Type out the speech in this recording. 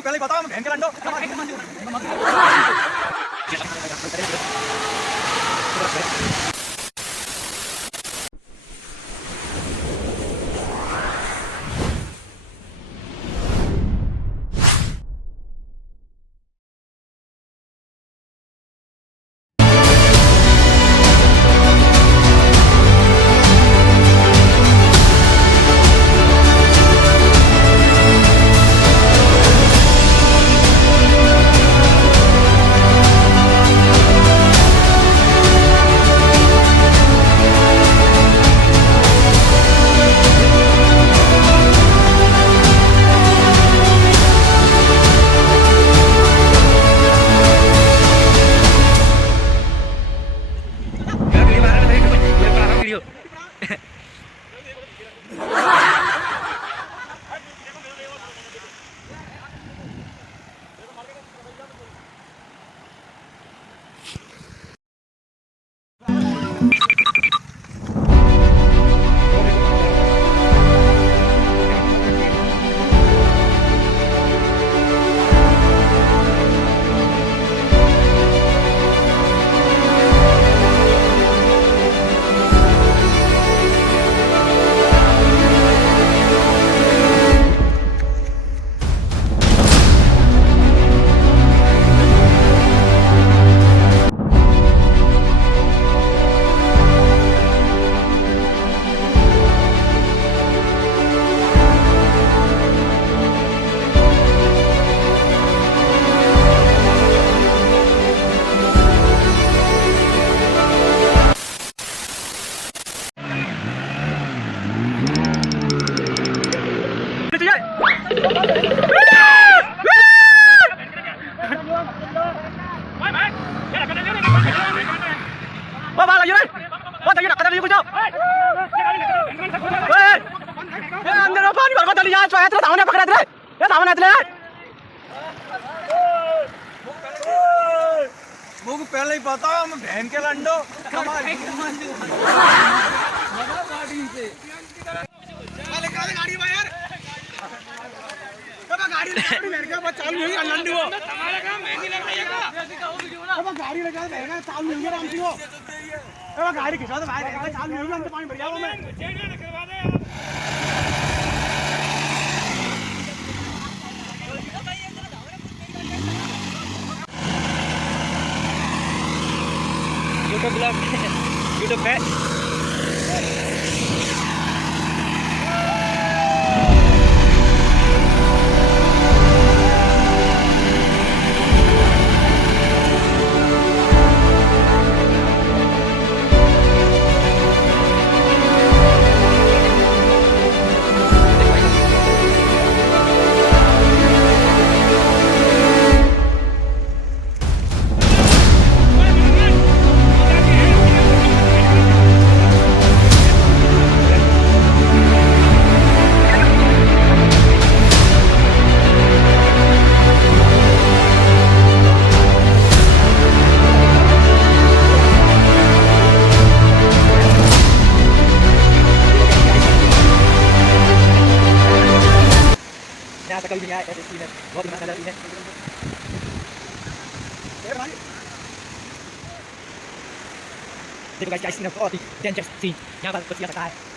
पहले बताओ मैं के लंडो पहले ही बताओ मैं बहन के लंडो गाड़ी से गाड़ी यार गाड़ी चालू नहीं लंडी वो हमारा काम महंगी लगाइएगा गाड़ी लगा देगा चालू नहीं होगा रामजी वो गाड़ी खिंचवा दे भाई चालू नहीं होगा हम तो पानी भर जाओ मैं करवा दे YouTube vlog YouTube पे कभी नहीं आया ऐसे सीन है बहुत ही मजा सीन है देखो गाइस क्या सीन है बहुत ही डेंजरस सीन यहां पर कुछ किया सकता है